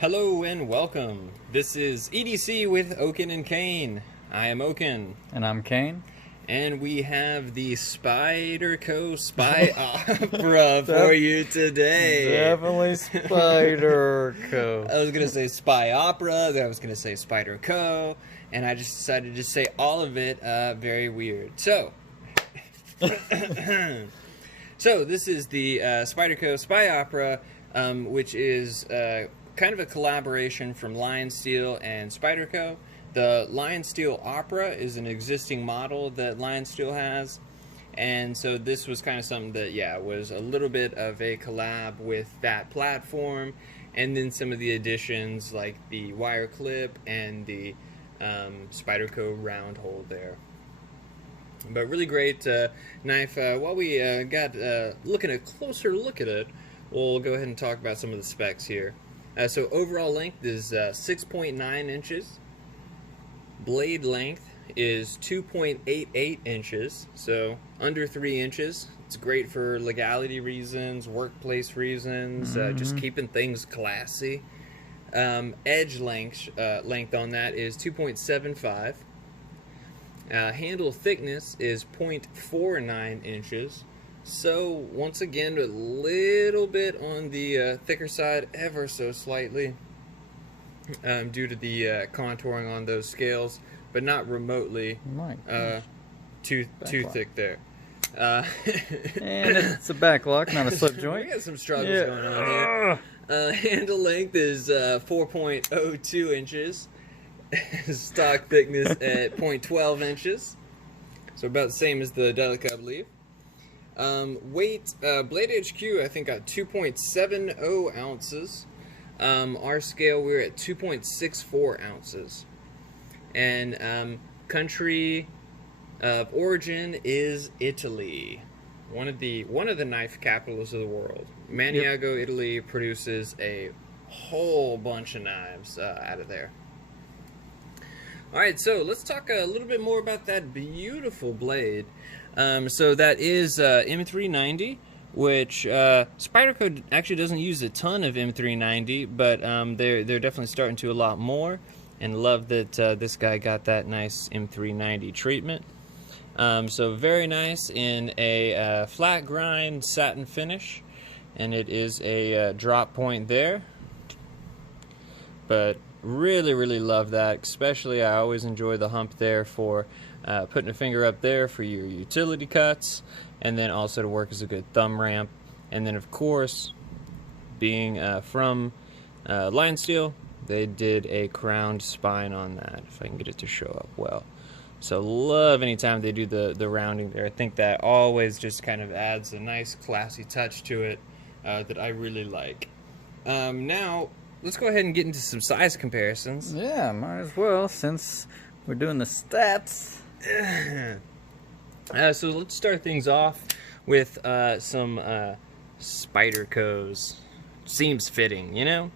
Hello and welcome. This is EDC with Oaken and Kane. I am Oaken. And I'm Kane. And we have the Spyderco SpyOpera for you today. Definitely Spyderco. I was going to say SpyOpera, then I was going to say Spyderco, and I just decided to say all of it very weird. So, this is the Spyderco SpyOpera, which is kind of a collaboration from Lionsteel and Spyderco. The Lionsteel Opera is an existing model that Lionsteel has, and so this was kind of something that, was a little bit of a collab with that platform, and then some of the additions like the wire clip and the Spyderco round hole there. But really great knife. While we got looking a closer look at it, we'll go ahead and talk about some of the specs here. So overall length is 6.9 inches. Blade length is 2.88 inches, so under 3 inches. It's great for legality reasons, workplace reasons, just keeping things classy. Edge length on that is 2.75. Handle thickness is 0.49 inches. So, once again, a little bit on the thicker side, ever so slightly, due to the contouring on those scales, but not remotely too thick there. And it's a backlock, not a slip joint. We got some struggles going on here. Handle length is 4.02 inches. Stock thickness at 0.12 inches. So about the same as the Delica, I believe. Weight, Blade HQ, I think got 2.70 ounces. Our scale, we're at 2.64 ounces. And country of origin is Italy. One of the knife capitals of the world. Maniago, Italy produces a whole bunch of knives out of there. Alright, so let's talk a little bit more about that beautiful blade. So that is M390, which Spyderco actually doesn't use a ton of M390, but they're definitely starting to a lot more, and love that this guy got that nice M390 treatment. So very nice in a flat grind satin finish, and it is a drop point there. But really love that, especially I always enjoy the hump there for putting a finger up there for your utility cuts, and then also to work as a good thumb ramp. And then of course, being from Lionsteel, they did a crowned spine on that, if I can get it to show up well. So love anytime they do the rounding there. I think that always just kind of adds a nice classy touch to it that I really like. Now let's go ahead and get into some size comparisons. Yeah, might as well, since we're doing the stats. So let's start things off with some Spyderco's. Seems fitting, you know?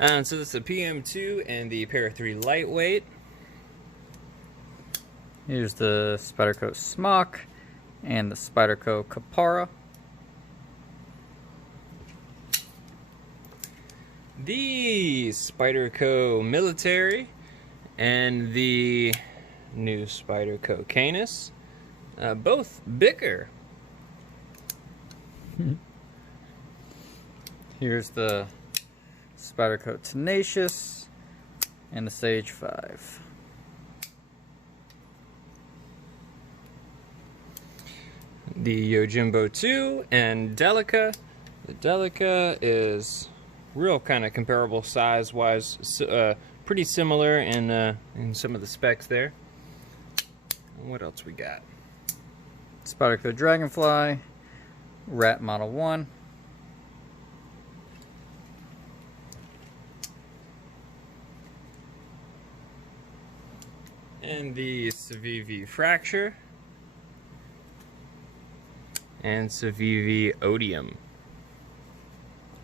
So this is the PM2 and the Para 3 lightweight. Here's the Spyderco Smock and the Spyderco Capara. The Spyderco Military and the new Spyderco Canis, both bigger. Here's the Spyderco Tenacious and the Sage 5. The Yojimbo 2 and Delica. The Delica is real kind of comparable size-wise, pretty similar in some of the specs there. What else we got? Spyderco Dragonfly, Rat Model 1. And the Civivi Fracture. And Civivi Odium.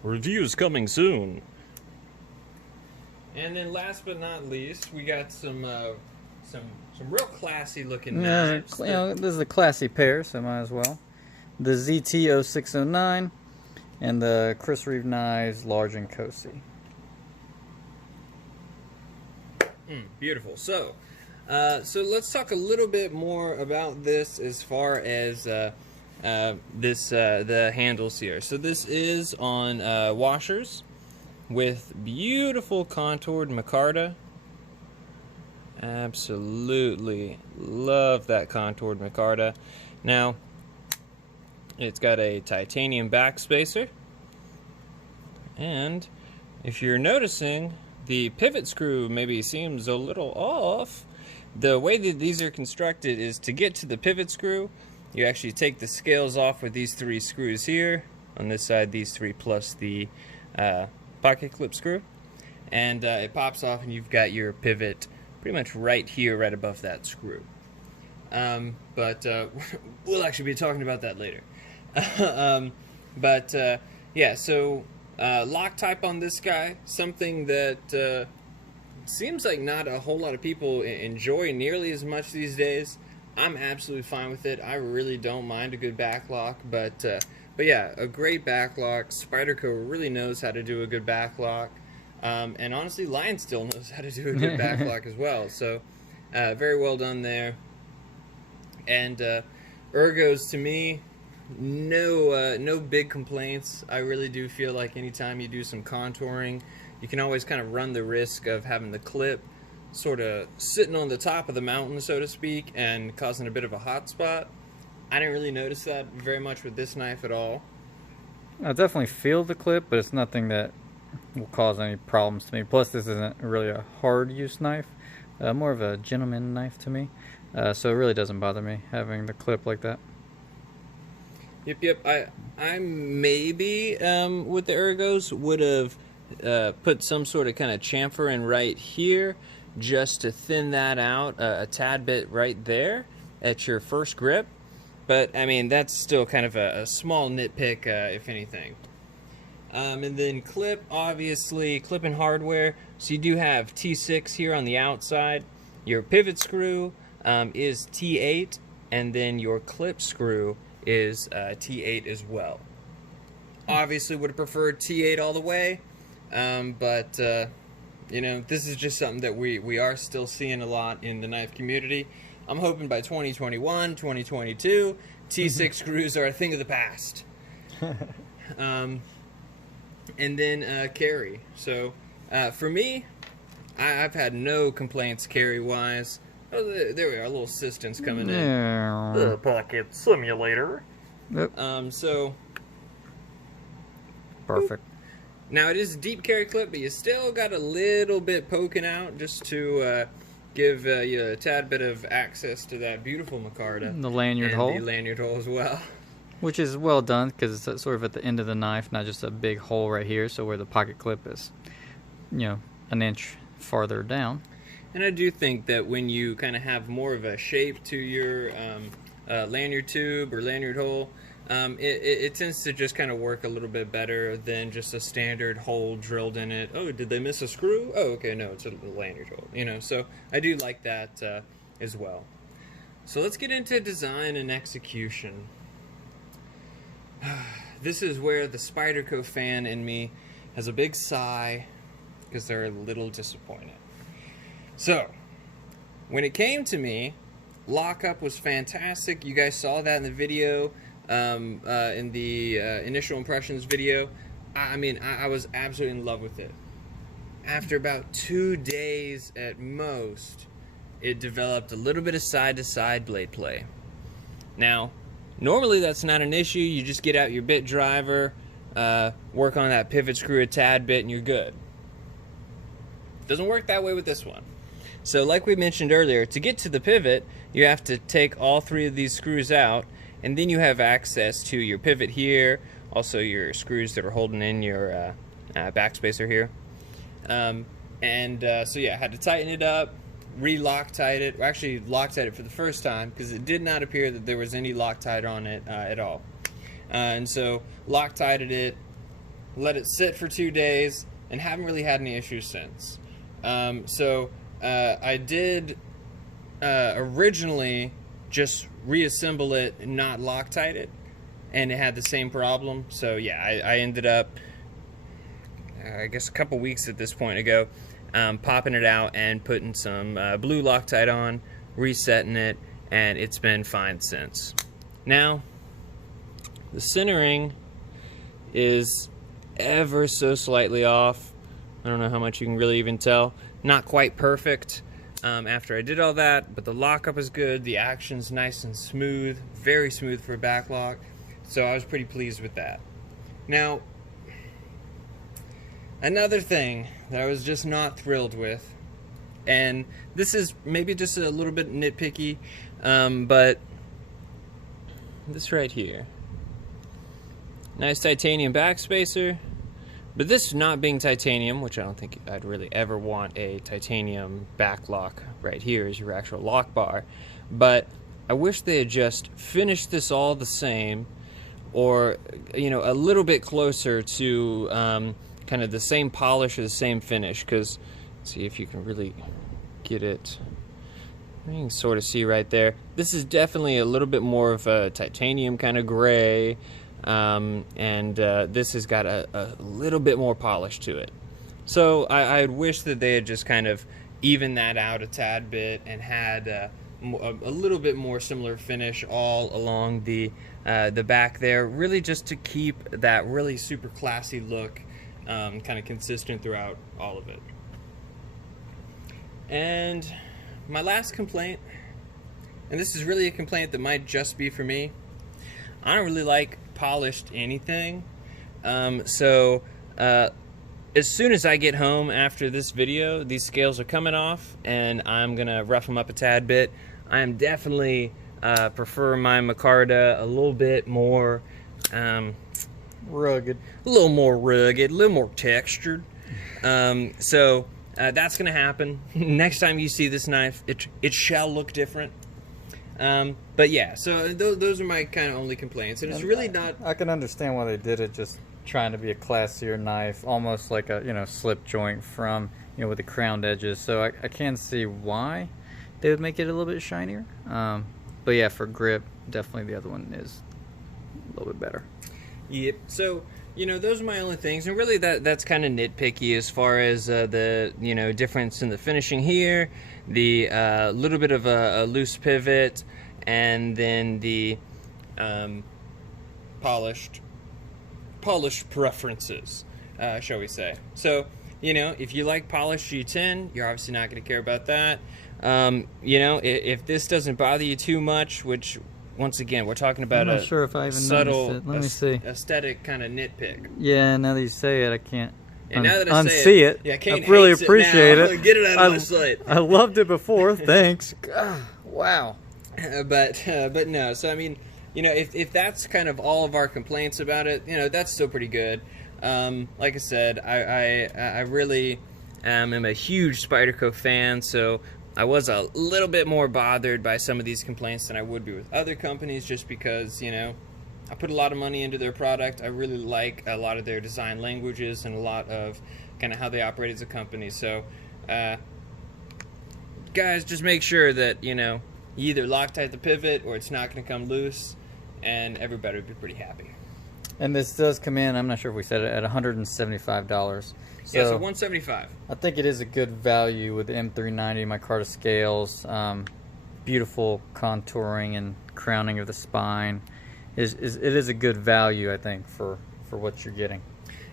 Reviews coming soon. And then last but not least, we got some real classy looking knives. You know, this is a classy pair, so might as well. The ZT0609 and the Chris Reeve knives, large and Cosi. Beautiful. So let's talk a little bit more about this as far as the handles here. So this is on washers with beautiful contoured micarta. Absolutely love that contoured micarta. Now, it's got a titanium backspacer, and if you're noticing, the pivot screw maybe seems a little off. The way that these are constructed is to get to the pivot screw, you actually take the scales off with these 3 screws here. On this side, these 3 plus the pocket clip screw. And it pops off and you've got your pivot pretty much right here, right above that screw. But we'll actually be talking about that later. Yeah, so lock type on this guy, something that seems like not a whole lot of people enjoy nearly as much these days. I'm absolutely fine with it. I really don't mind a good backlock, but yeah, a great backlock. Spyderco really knows how to do a good backlock, and honestly, Lionsteel knows how to do a good backlock as well. So, very well done there. And ergos, to me, no big complaints. I really do feel like anytime you do some contouring, you can always kind of run the risk of having the clip sort of sitting on the top of the mountain, so to speak, and causing a bit of a hot spot. I didn't really notice that very much with this knife at all. I definitely feel the clip, but it's nothing that will cause any problems to me. Plus, this isn't really a hard use knife, more of a gentleman knife to me, so it really doesn't bother me having the clip like that. Yep. I maybe with the ergos would have put some sort of kind of chamfer in right here just to thin that out a tad bit right there at your first grip. But I mean, that's still kind of a small nitpick, if anything. And then clip, obviously, clip and hardware. So you do have T6 here on the outside. Your pivot screw is T8, and then your clip screw is T8 as well. Obviously would have preferred T8 all the way, but you know, this is just something that we are still seeing a lot in the knife community. I'm hoping by 2021, 2022, T6 screws are a thing of the past. And then carry. So for me, I've had no complaints carry-wise. Oh, there we are, little assistance coming in. The pocket simulator. Yep. So Perfect. now it is a deep carry clip, but you still got a little bit poking out just to give you a tad bit of access to that beautiful micarta. The lanyard and hole. the lanyard hole as well. Which is well done because it's sort of at the end of the knife, not just a big hole right here. So where the pocket clip is, you know, an inch farther down. And I do think that when you kind of have more of a shape to your lanyard tube or lanyard hole, it tends to just kind of work a little bit better than just a standard hole drilled in it. Oh, did they miss a screw? Oh, okay, no, it's a lanyard hole. You know, so I do like that as well. So let's get into design and execution. This is where the Spyderco fan in me has a big sigh because they're a little disappointed. So, when it came to me, Lockup was fantastic. You guys saw that in the video, in the initial impressions video. I mean, I was absolutely in love with it. After about 2 days at most, it developed a little bit of side-to-side blade play. Now, normally that's not an issue. You just get out your bit driver, work on that pivot screw a tad bit, and you're good. Doesn't work that way with this one. So like we mentioned earlier, to get to the pivot, you have to take all 3 of these screws out, and then you have access to your pivot here, also your screws that are holding in your backspacer here. So yeah, I had to tighten it up, re-Loctite it. Well, actually, Loctite it for the first time because it did not appear that there was any Loctite on it at all. And so Loctited it, let it sit for 2 days, and haven't really had any issues since. I did originally just reassemble it and not Loctite it, and it had the same problem. So yeah, I ended up, I guess a couple weeks at this point ago, popping it out and putting some blue Loctite on, resetting it, and it's been fine since. Now, the centering is ever so slightly off. I don't know how much you can really even tell. Not quite perfect after I did all that, but the lockup is good. The action's nice and smooth, very smooth for a backlock. So I was pretty pleased with that. Now, another thing that I was just not thrilled with, and this is maybe just a little bit nitpicky, but this right here. Nice titanium backspacer, but this not being titanium, which I don't think I'd really ever want a titanium backlock right here as your actual lock bar, but I wish they had just finished this all the same, or a little bit closer to kind of the same polish or the same finish, because see if you can really get it. You can sort of see right there. This is definitely a little bit more of a titanium kind of gray, and this has got a little bit more polish to it. So I wish that they had just kind of evened that out a tad bit and had a little bit more similar finish all along the back there, really just to keep that really super classy look kind of consistent throughout all of it. And my last complaint, and this is really a complaint that might just be for me, I don't really like polished anything. So as soon as I get home after this video, these scales are coming off and I'm gonna rough them up a tad bit. I am definitely prefer my micarta a little bit more Rugged. a little more rugged, a little more textured. So that's gonna happen. Next time you see this knife, it shall look different. But yeah, so those are my kind of only complaints, and it's really not. I can understand why they did it, just trying to be a classier knife, almost like a slip joint from with the crowned edges. So I can see why they would make it a little bit shinier. But yeah, for grip, definitely the other one is a little bit better. Yep. So those are my only things, and really that's kind of nitpicky as far as the difference in the finishing here, the little bit of a loose pivot, and then the polished preferences, shall we say. So if you like polished G10, you're obviously not going to care about that. If this doesn't bother you too much, which once again, we're talking about I'm not sure if I even subtle, noticed it. Let me see. Aesthetic kind of nitpick. Yeah, now that you say it, I can't now that I unsee it. Yeah, Kane I really hates appreciate it. it. Now. Get it out of my sight. I loved it before. Thanks. Wow. But no. So I mean, if that's kind of all of our complaints about it, that's still pretty good. Like I said, I really am a huge Spyderco fan, so I was a little bit more bothered by some of these complaints than I would be with other companies, just because, I put a lot of money into their product. I really like a lot of their design languages and a lot of kind of how they operate as a company. So, guys, just make sure that, you either Loctite the pivot or it's not going to come loose, and everybody would be pretty happy. And this does come in, I'm not sure if we said it, at $175. So yeah, so $175. I think it is a good value with the M390 micarta scales. Beautiful contouring and crowning of the spine. It is a good value, I think, for what you're getting.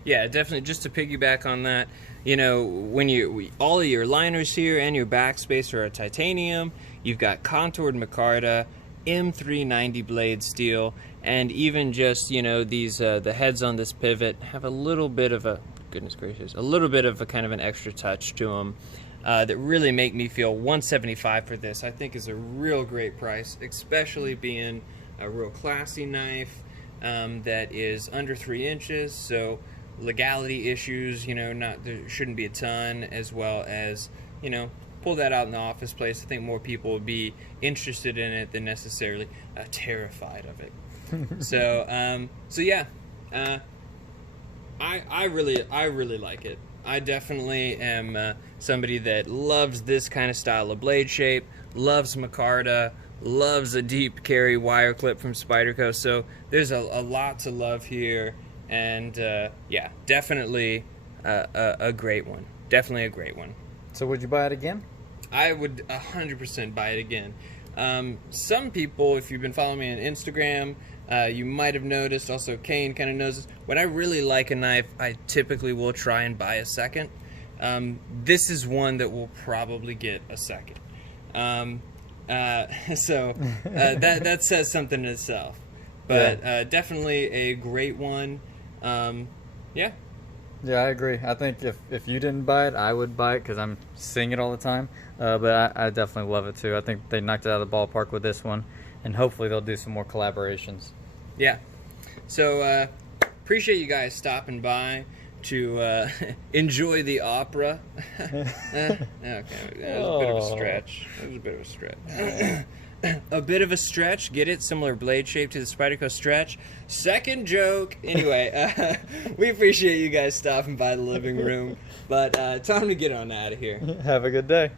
Yeah, definitely. Just to piggyback on that, when all of your liners here and your backspacer are titanium, you've got contoured micarta, M390 blade steel, and even just these the heads on this pivot have a little bit of a kind of an extra touch to them that really make me feel $175 for this. I think is a real great price, especially being a real classy knife that is under 3 inches. So legality issues, there shouldn't be a ton, as well as pull that out in the office place. I think more people would be interested in it than necessarily terrified of it. So yeah. I really like it. I definitely am somebody that loves this kind of style of blade shape, loves micarta, loves a deep carry wire clip from Spyderco. So there's a lot to love here, and yeah, definitely a great one. Definitely a great one. So would you buy it again? I would 100% buy it again. Some people, if you've been following me on Instagram, you might have noticed, also Kane kind of knows this, when I really like a knife, I typically will try and buy a second. This is one that will probably get a second. That says something in itself. But definitely a great one. Yeah. Yeah, I agree. I think if you didn't buy it, I would buy it because I'm seeing it all the time. But I definitely love it too. I think they knocked it out of the ballpark with this one, and hopefully they'll do some more collaborations. Yeah. So appreciate you guys stopping by to enjoy the opera. Okay, that was a bit of a stretch. A bit of a stretch. Get it? Similar blade shape to the Spyderco stretch. Second joke. Anyway, we appreciate you guys stopping by the living room. But time to get on out of here. Have a good day.